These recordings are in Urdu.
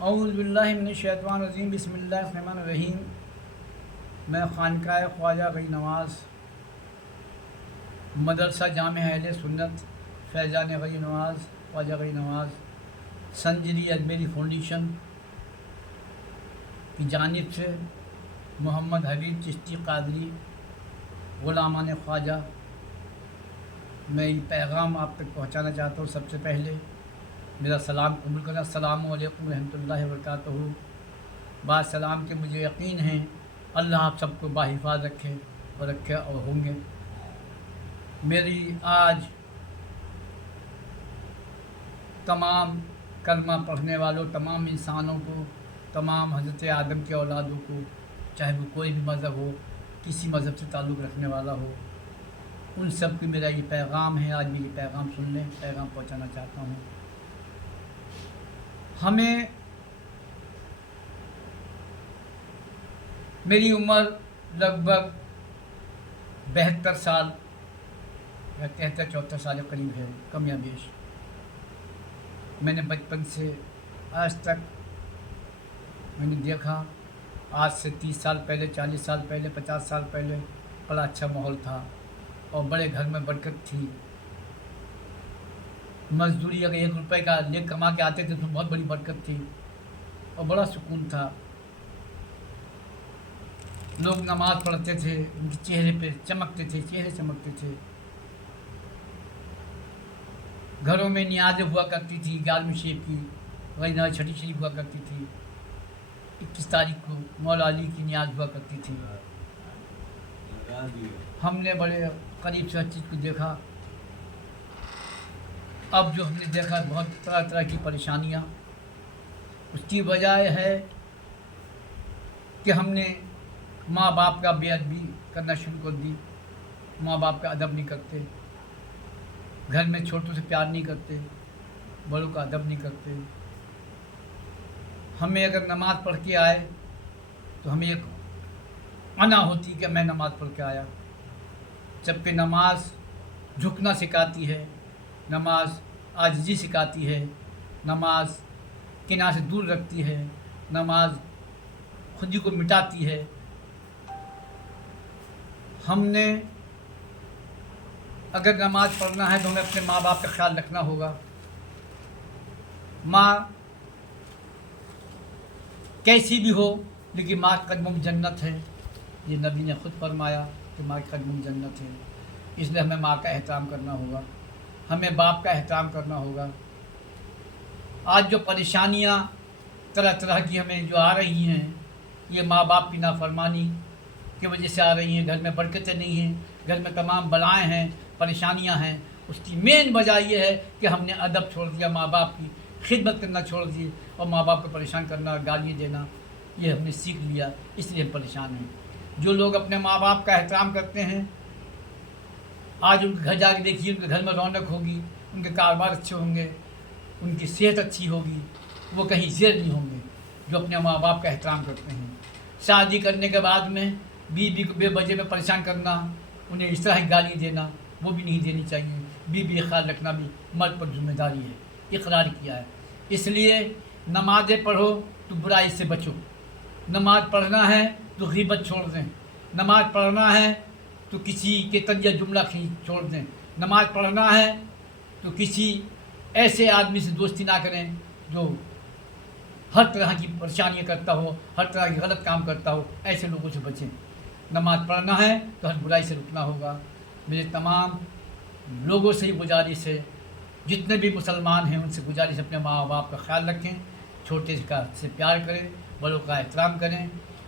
اعوذ باللہ من الشیطان الرجیم، بسم اللہ الرحمن الرحیم۔ میں خانقاہ خواجہ غنی نواز مدرسہ جامع اہل سنت فیضان غنی نواز خواجہ غنی نواز سنجری اجمیری فاؤنڈیشن کی جانب سے محمد حبیب چشتی قادری غلامان خواجہ میں یہ پیغام آپ تک پہنچانا چاہتا ہوں۔ سب سے پہلے میرا سلام قبول کرنا، السلام علیکم ورحمۃ اللہ وبرکاتہ۔ بعد سلام کے مجھے یقین ہے اللہ آپ سب کو باحفاظ رکھے اور رکھے اور ہوں گے۔ میری آج تمام کلمہ پڑھنے والوں، تمام انسانوں کو، تمام حضرت آدم کے اولادوں کو، چاہے وہ کوئی بھی مذہب ہو، کسی مذہب سے تعلق رکھنے والا ہو، ان سب کو میرا یہ پیغام ہے۔ آج میں یہ پیغام سن لیں، پیغام پہنچانا چاہتا ہوں۔ ہمیں میری عمر لگ بھگ 72 سال یا 73-74 سال کے قریب ہے، کم یا بیش۔ میں نے بچپن سے آج تک میں نے دیکھا، آج سے 30 سال پہلے، 40 سال پہلے، 50 سال پہلے بڑا اچھا ماحول تھا اور بڑے گھر میں برکت تھی۔ مزدوری اگر 1 روپے کا لے کما کے آتے تھے تو بہت بڑی برکت تھی اور بڑا سکون تھا۔ لوگ نماز پڑھتے تھے، ان کے چہرے پہ چمکتے تھے، چہرے چمکتے تھے۔ گھروں میں نیازیں ہوا کرتی تھی، 11ویں شریف کی، غنی نواز چھٹی شریف ہوا کرتی تھی، 21 تاریخ کو مولا علی کی نیاز ہوا کرتی تھی۔ ہم نے بڑے قریب سے ہر چیز کو دیکھا۔ اب جو ہم نے دیکھا بہت طرح طرح کی پریشانیاں، اس کی وجہ ہے کہ ہم نے ماں باپ کا بے ادبی کرنا شروع کر دی۔ ماں باپ کا ادب نہیں کرتے، گھر میں چھوٹوں سے پیار نہیں کرتے، بڑوں کا ادب نہیں کرتے۔ ہمیں اگر نماز پڑھ کے آئے تو ہمیں ایک انا ہوتی کہ میں نماز پڑھ کے آیا، جبکہ نماز جھکنا سکھاتی ہے، نماز عاجزی سکھاتی ہے، نماز کینہ سے دور رکھتی ہے، نماز خودی کو مٹاتی ہے۔ ہم نے اگر نماز پڑھنا ہے تو ہمیں اپنے ماں باپ کا خیال رکھنا ہوگا۔ ماں کیسی بھی ہو لیکن ماں کے قدموں میں جنت ہے، یہ نبی نے خود فرمایا کہ ماں کے قدموں میں جنت ہے۔ اس لیے ہمیں ماں کا احترام کرنا ہوگا، ہمیں باپ کا احترام کرنا ہوگا۔ آج جو پریشانیاں طرح طرح کی ہمیں جو آ رہی ہیں، یہ ماں باپ کی نافرمانی کی وجہ سے آ رہی ہیں۔ گھر میں برکتیں نہیں ہیں، گھر میں تمام بلائیں ہیں، پریشانیاں ہیں۔ اس کی مین وجہ یہ ہے کہ ہم نے ادب چھوڑ دیا، ماں باپ کی خدمت کرنا چھوڑ دی اور ماں باپ کو پریشان کرنا، گالیاں دینا، یہ ہم نے سیکھ لیا، اس لیے ہم پریشان ہیں۔ جو لوگ اپنے ماں باپ کا احترام کرتے ہیں، آج ان کے گھر جا کے دیکھیے، ان کے گھر میں رونق ہوگی، ان کے کاروبار اچھے ہوں گے، ان کی صحت اچھی ہوگی، وہ کہیں زیر نہیں ہوں گے۔ جو اپنے ماں باپ کا احترام کرتے ہیں، شادی کرنے کے بعد میں بیوی کو بے وجہ میں پریشان کرنا، انہیں اس طرح کی گالی دینا، وہ بھی نہیں دینی چاہیے۔ بیوی کا خیال رکھنا بھی مرد پر ذمہ داری ہے، اقرار کیا ہے۔ اس لیے نمازیں پڑھو تو برائی سے بچو، نماز پڑھنا ہے تو غیبت چھوڑ دیں، نماز پڑھنا ہے تو کسی کے تنیہ جملہ چھوڑ دیں، نماز پڑھنا ہے تو کسی ایسے آدمی سے دوستی نہ کریں جو ہر طرح کی پریشانیاں کرتا ہو، ہر طرح کی غلط کام کرتا ہو، ایسے لوگوں سے بچیں۔ نماز پڑھنا ہے تو ہر برائی سے رکنا ہوگا۔ میرے تمام لوگوں سے ہی گزارش ہے، جتنے بھی مسلمان ہیں ان سے گزارش، اپنے ماں باپ کا خیال رکھیں، چھوٹے سے پیار کریں، بڑوں کا احترام کریں،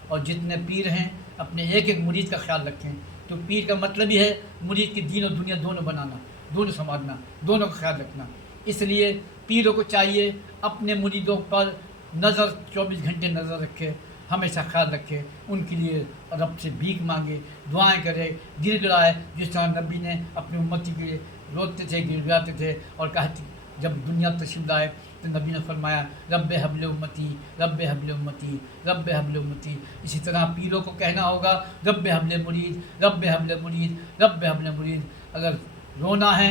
اور جتنے پیر ہیں اپنے ایک ایک مرید کا خیال رکھیں۔ تو پیر کا مطلب ہی ہے مرید کی دین اور دنیا دونوں بنانا، دونوں سنبھالنا، دونوں کا خیال رکھنا۔ اس لیے پیروں کو چاہیے اپنے مریدوں پر نظر 24 گھنٹے نظر رکھے، ہمیشہ خیال رکھے، ان کے لیے رب سے بھیک مانگے، دعائیں کرے، گر گڑائے، جس طرح نبی نے اپنی امتی کے لیے روتے تھے، گر گڑاتے تھے اور کہتے جب دنیا تشریف لائے تو نبی نے فرمایا رب حبل امتی، رب حبل امتی، رب حبل امتی۔ اسی طرح پیروں کو کہنا ہوگا رب حبل مرید، رب حبل مرید، رب حبل مرید۔ اگر رونا ہے